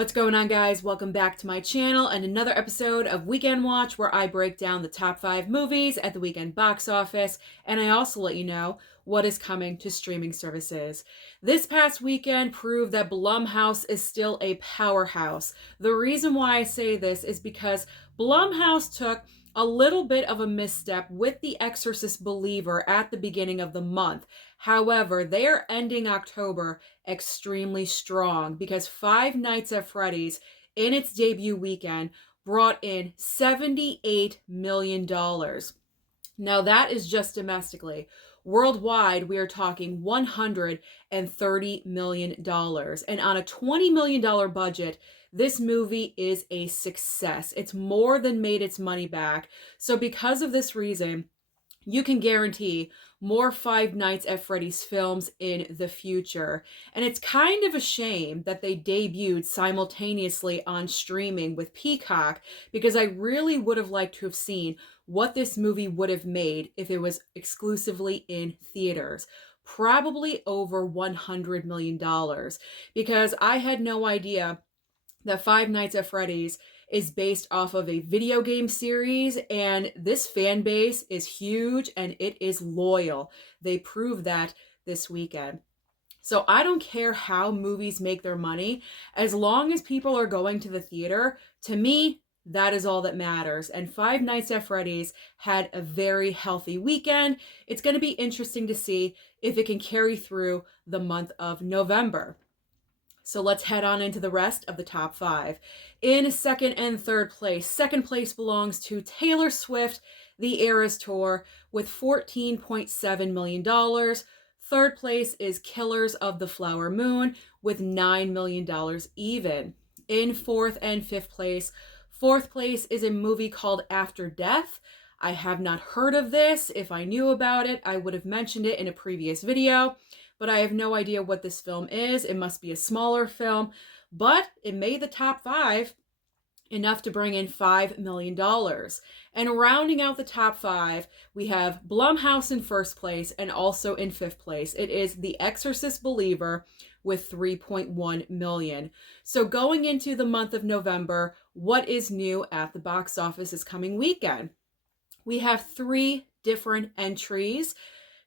What's going on, guys? Welcome back to my channel and another episode of Weekend Watch, where I break down the top 5 movies at the weekend box office, and I also let you know what is coming to streaming services. This past weekend proved that Blumhouse is still a powerhouse. The reason why I say this is because Blumhouse took a little bit of a misstep with The Exorcist Believer at the beginning of the month. However, they are ending October extremely strong because Five Nights at Freddy's, in its debut weekend, brought in $78 million. Now, that is just domestically. Worldwide, we are talking $130 million. And on a $20 million budget, this movie is a success. It's more than made its money back. So because of this reason, you can guarantee more Five Nights at Freddy's films in the future. And it's kind of a shame that they debuted simultaneously on streaming with Peacock, because I really would have liked to have seen what this movie would have made if it was exclusively in theaters. Probably over $100 million, because I had no idea that Five Nights at Freddy's is based off of a video game series, and this fan base is huge and it is loyal. They proved that this weekend. So I don't care how movies make their money, as long as people are going to the theater. To me, that is all that matters. And Five Nights at Freddy's had a very healthy weekend. It's going to be interesting to see if it can carry through the month of November. So let's head on into the rest of the top 5. In second and third place, second place belongs to Taylor Swift, The Eras Tour, with $14.7 million. Third place is Killers of the Flower Moon, with $9 million even. In fourth and fifth place, fourth place is a movie called After Death. I have not heard of this. If I knew about it, I would have mentioned it in a previous video, but I have no idea what this film is. It must be a smaller film, but it made the top 5, enough to bring in $5 million. And rounding out the top 5, we have Blumhouse in first place, and also in fifth place, it is The Exorcist Believer with $3.1 million. So going into the month of November, what is new at the box office this coming weekend? We have 3 different entries.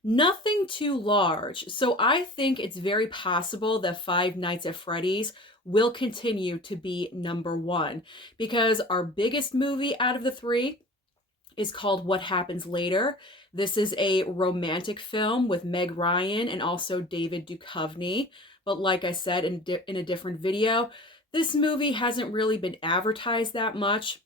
Nothing too large. So I think it's very possible that Five Nights at Freddy's will continue to be number 1, because our biggest movie out of the 3 is called What Happens Later. This is a romantic film with Meg Ryan and also David Duchovny. But like I said in a different video, this movie hasn't really been advertised that much.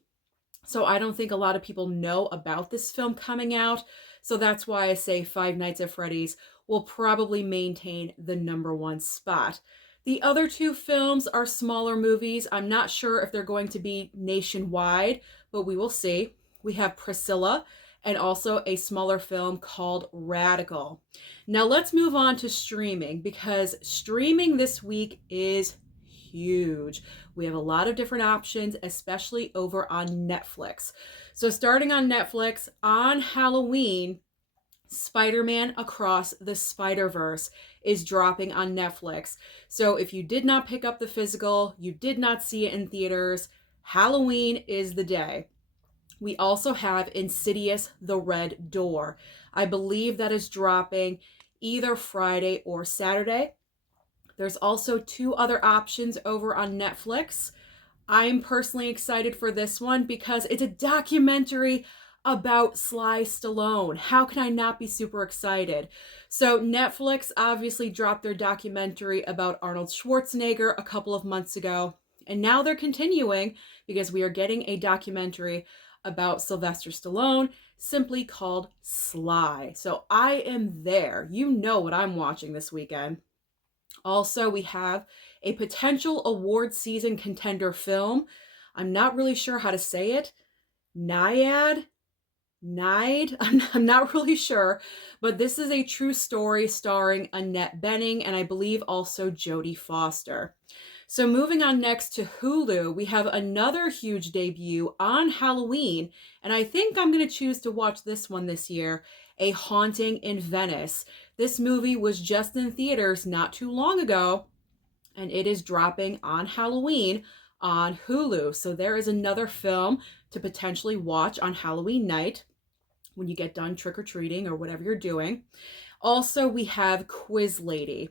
So I don't think a lot of people know about this film coming out. So that's why I say Five Nights at Freddy's will probably maintain the number 1 spot. The other 2 films are smaller movies. I'm not sure if they're going to be nationwide, but we will see. We have Priscilla, and also a smaller film called Radical. Now let's move on to streaming, because streaming this week is huge. We have a lot of different options, especially over on Netflix. So starting on Netflix, on Halloween, Spider-Man Across the Spider-Verse is dropping on Netflix. So if you did not pick up the physical, you did not see it in theaters, Halloween is the day. We also have Insidious: The Red Door. I believe that is dropping either Friday or Saturday. There's also 2 other options over on Netflix. I'm personally excited for this one because it's a documentary about Sly Stallone. How can I not be super excited? So Netflix obviously dropped their documentary about Arnold Schwarzenegger a couple of months ago, and now they're continuing because we are getting a documentary about Sylvester Stallone, simply called Sly. So I am there. You know what I'm watching this weekend. Also, we have a potential award season contender film. I'm not really sure how to say it. Nide? I'm not really sure, but this is a true story starring Annette Bening and I believe also Jodie Foster. So moving on next to Hulu, we have another huge debut on Halloween, and I think I'm going to choose to watch this one this year, A Haunting in Venice. This movie was just in theaters not too long ago, and it is dropping on Halloween on Hulu. So there is another film to potentially watch on Halloween night when you get done trick-or-treating or whatever you're doing. Also, we have Quiz Lady.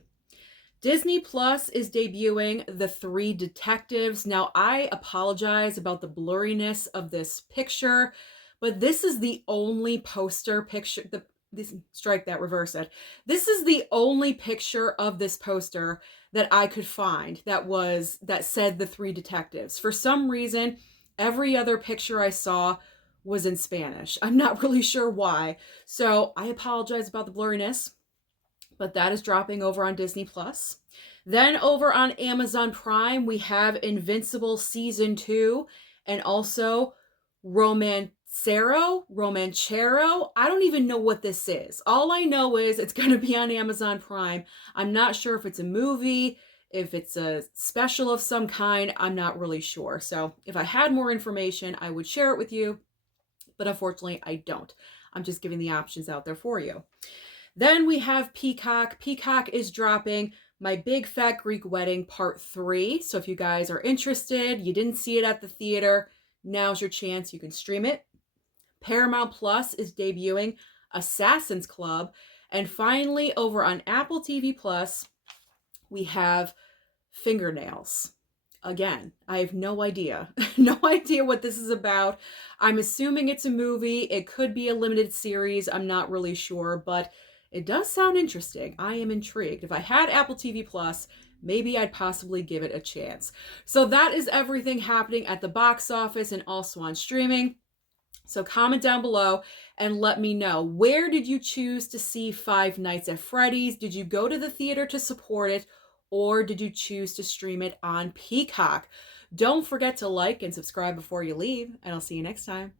Disney Plus is debuting The Three Detectives. Now, I apologize about the blurriness of this picture, but this is the only poster picture. Strike that, reverse it. This is the only picture of this poster that I could find that said The Three Detectives. For some reason, every other picture I saw was in Spanish. I'm not really sure why. So I apologize about the blurriness, but that is dropping over on Disney Plus. Then over on Amazon Prime, we have Invincible Season 2 and also Romancero. I don't even know what this is. All I know is it's going to be on Amazon Prime. I'm not sure if it's a movie, if it's a special of some kind. I'm not really sure. So if I had more information, I would share it with you. But unfortunately, I don't. I'm just giving the options out there for you. Then we have Peacock. Peacock is dropping My Big Fat Greek Wedding Part 3. So if you guys are interested, you didn't see it at the theater, now's your chance. You can stream it. Paramount Plus is debuting Assassin's Club. And finally, over on Apple TV Plus, we have Fingernails. Again, I have no idea. No idea what this is about. I'm assuming it's a movie. It could be a limited series. I'm not really sure, but it does sound interesting. I am intrigued. If I had Apple TV Plus, maybe I'd possibly give it a chance. So that is everything happening at the box office and also on streaming. So comment down below and let me know, where did you choose to see Five Nights at Freddy's? Did you go to the theater to support it, or did you choose to stream it on Peacock? Don't forget to like and subscribe before you leave, and I'll see you next time.